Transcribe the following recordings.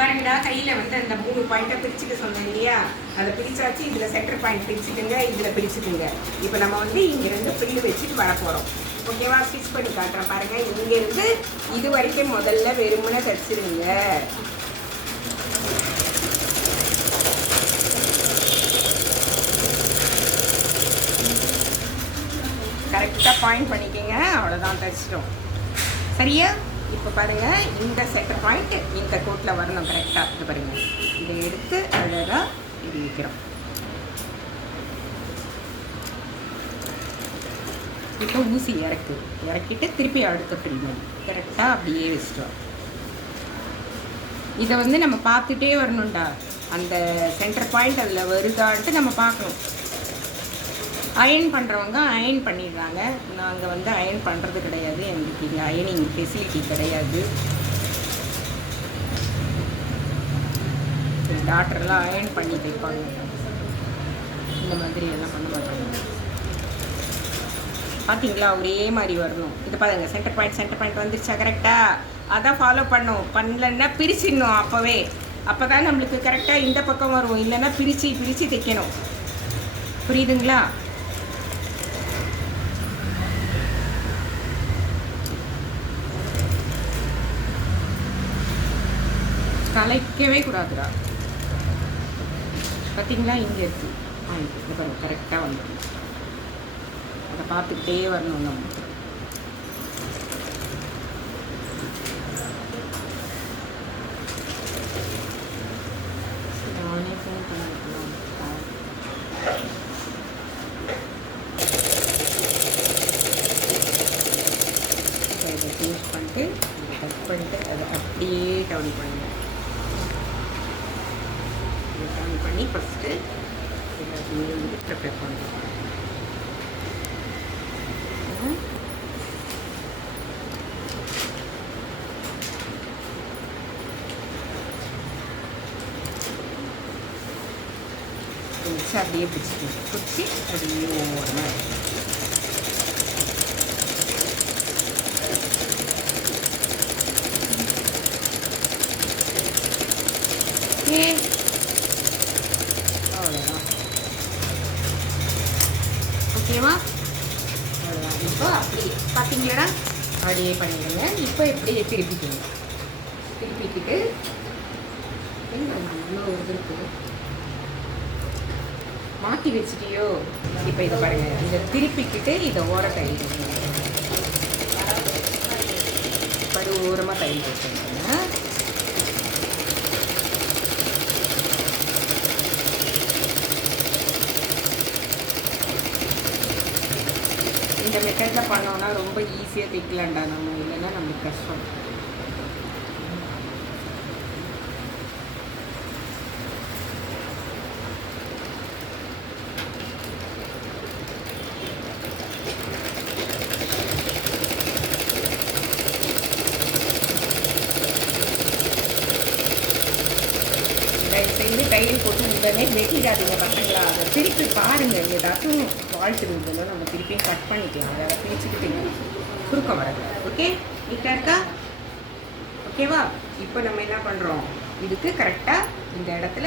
பாருங்கடா, கையில் வந்து அந்த 3 பாயிண்ட்டை பிரிச்சுக்க சொன்னேன் இல்லையா, அதை பிரிச்சாச்சு. இதில் சென்டர் பாயிண்ட் பிரிச்சுக்குங்க, இதில் பிரிச்சுக்குங்க. இப்போ நம்ம வந்து இங்கேருந்து ஃப்ரில் வச்சுட்டு வர போகிறோம். ஓகேவா? ஸ்டிச் பண்ணி காட்டுறேன் பாருங்கள். இங்கேருந்து இது வரைக்கும் முதல்ல வெறுமனை தைச்சிருங்க. கரெக்டாக பாயிண்ட் பண்ணிக்கோங்க. அவ்வளோதான், தைச்சிட்டோம். சரியா? இப்போ பாருங்கள், இந்த சென்டர் பாயிண்ட் இந்த கோட்டில் வரணும் கரெக்டாக. இது பாருங்கள், இதை எடுத்து அழகாக இது வைக்கிறோம். இப்போ ஊசி இறக்கிட்டு திருப்பி அடுத்த ஃப்ரில் மாதிரி கரெக்டாக அப்படியே வச்சிட்டோம். இதை வந்து நம்ம பார்த்துட்டே வரணும்டா. அந்த சென்டர் பாயிண்ட் அதில் வருதான்ட்டு நம்ம பார்க்கணும். அயர்ன் பண்ணுறவங்க அயர்ன் பண்ணிடுறாங்க. நாங்கள் வந்து அயர்ன் பண்ணுறது கிடையாது. எங்களுக்கு இங்கே அயர்னிங் ஃபெசிலிட்டி கிடையாது. டாக்டர்லாம் அயர்ன் பண்ணி தைப்பாங்க. இந்த மாதிரி எல்லாம் பண்ண மாட்டாங்க. பார்த்தீங்களா? ஒரே மாதிரி வரணும். இது பாருங்க, சென்டர் பாயிண்ட் வந்துருச்சா கரெக்டாக? அதான் ஃபாலோ பண்ணணும். பண்ணலன்னா பிரிச்சிடணும் அப்போவே. அப்போ தான் நம்மளுக்கு கரெக்டாக இந்த பக்கம் வரும். இல்லைன்னா பிரித்து தைக்கணும். புரியுதுங்களா? கலைக்கவே கூடாதுடா. பார்த்தீங்களா? இங்கே இருக்குது இது பாருங்க, கரெக்டாக வந்துடும். அதை பார்த்துக்கிட்டே வரணும் நம்ம. நானே ஃபோன் பண்ணிக்கலாம். இதை சேஞ்ச் பண்ணிட்டு இதை கட் பண்ணிட்டு அதை அப்படியே டவுன் பண்ணுங்க. டவுன் பண்ணி ஃபஸ்ட்டு எல்லாத்தையுமே வந்து ப்ரிப்பேர் பண்ணுறோம். வச்சு அப்படியே பிடிச்சி அப்படியே ஓரமாக அவ்வளோதான். ஓகேவா? அவ்வளோதான். இப்போ அப்படியே பார்த்தீங்களா? அப்படியே பண்ணிடுங்க. இப்போ இப்படியே திருப்பிக்கிட்டு அவ்வளோ இருக்குது. மாற்றி வச்சுட்டியோ? இப்போ இதை பாருங்கள், இதை திருப்பிக்கிட்டு இதை ஓர தையல் படு ஓரமாக தையல் வச்சுருங்க. இந்த மெத்தடில் பண்ணோன்னா ரொம்ப ஈஸியாக தைக்கலாம்டா நம்ம. இல்லைன்னா நம்மளுக்கு கஷ்டம். தயவுசெய்து தையல் போட்டு உடனே வெட்டிடாதீங்க பசங்களா. அதை திருப்பி பாருங்கள், ஏதாச்சும் ஃபால்ட் இருந்ததோ நம்ம திருப்பியும் கட் பண்ணிக்கலாம். அதை பிரிச்சுக்கிட்டு சுருக்கம் வராது. ஓகே, நீட்டாக இருக்கா? ஓகேவா? இப்போ நம்ம என்ன பண்ணுறோம், இதுக்கு கரெக்டாக இந்த இடத்துல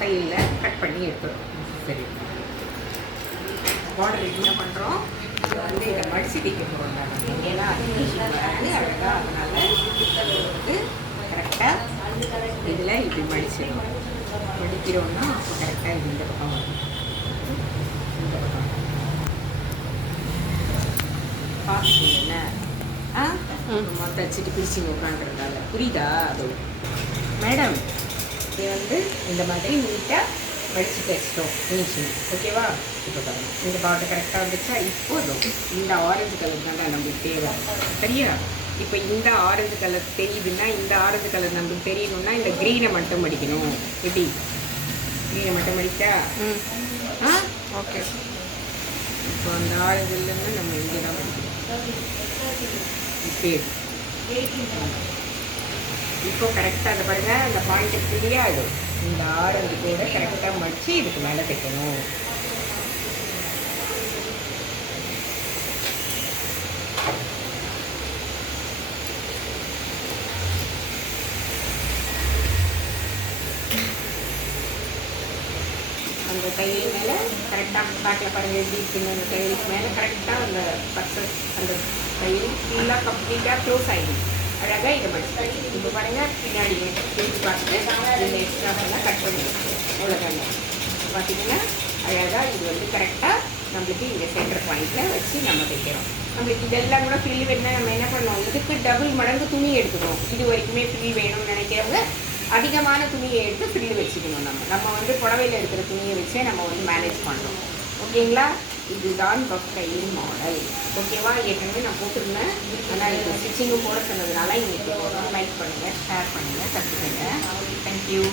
தையலில் கட் பண்ணி எடுத்துடும். சரி, பார்டர் என்ன பண்ணுறோம், வந்து இதை மடிச்சு தைக்க போகிறோம். ஏன்னா அது அழகாக, அதனால் வந்து கரெக்டாக இதில் இப்படி மடிச்சிடணும். மடிக்கிறோன்னா அப்போ கரெக்டாக இது இந்த பக்கம் வரும். இந்த பக்கம் பார்த்துக்கோங்க. தச்சுட்டு பிரிச்சுங்க உட்காந்துருந்தால. புரியுதா? அது மேடம், இது வந்து இந்த மாதிரி நீட்டாக மடித்து தைச்சிட்டோம், ஃபினிஷிங். ஓகேவா? இப்போ பாருங்கள், இந்த பார்டர் கரெக்டாக வந்துச்சா? இப்போதும் இந்த ஆரஞ்சு கலர் தான் நம்மளுக்கு தேவை. சரியா? இப்போ இந்த ஆரஞ்சு கலர் தெரியுதுன்னா, இந்த ஆரஞ்சு கலர் நம்மளுக்கு தெரியணும்னா இந்த க்ரீனை மட்டும் மடிக்கணும். எப்படி? க்ரீனை மட்டும் மடித்தா ஓகே. இப்போ அந்த ஆரஞ்சுலேருந்து நம்ம இங்கே தான் மடிக்கணும். இப்போ கரெக்டாக அந்த பாருங்கள், அந்த பாயிண்ட்டு கிளியாக ஆகிடும். இந்த ஆரஞ்சு கூட கரெக்டாக மடித்து இதுக்கு மேலே தைக்கணும். இந்த தையல் மேலே கரெக்டாக பேக்கில் பாருங்கள் எப்படி இருக்குன்னு அந்த தையலுக்கு மேலே கரெக்டாக அந்த பர்சஸ் அந்த தையல் ஃபுல்லாக கம்ப்ளீட்டாக க்ளோஸ் ஆகிடும். அழகாக இதை மடிச்சு இப்போ பாருங்கள் பின்னாடி திருப்பி பார்த்துட்டு இந்த எக்ஸ்ட்ராவெல்லாம் கட் பண்ணிடுவோம். அவ்வளோதாங்க. பார்த்தீங்கன்னா அழகாக இது வந்து கரெக்டாக நம்மளுக்கு இந்த சென்டர் பாயிண்டில் வச்சு நம்ம தைக்கிறோம். நம்மளுக்கு இதெல்லாம் கூட ஃப்ரில் வேணும்னா நம்ம என்ன பண்ணோம், இதுக்கு டபுள் மடங்கு துணி எடுத்துக்கணும். இது வரைக்குமே ஃப்ரில் வேணும்னு நினைக்கிறவங்க அதிகமான துணியை எடுத்து ஃப்ரில் வச்சுக்கணும். நம்ம வந்து புடவையில் இருக்கிற துணியை வச்சே நம்ம வந்து மேனேஜ் பண்ணுறோம். ஓகேங்களா? இதுதான் பஃப் கையின் மாடல். ஓகேவா? ஏற்கனவே நான் போட்டிருந்தேன். ஆனால் இது ஸ்டிச்சிங்கும் போட சொன்னதுனால இன்றைக்கி லைக் பண்ணுங்கள், ஷேர் பண்ணுங்கள், கற்றுக்கங்க. தேங்க்யூ.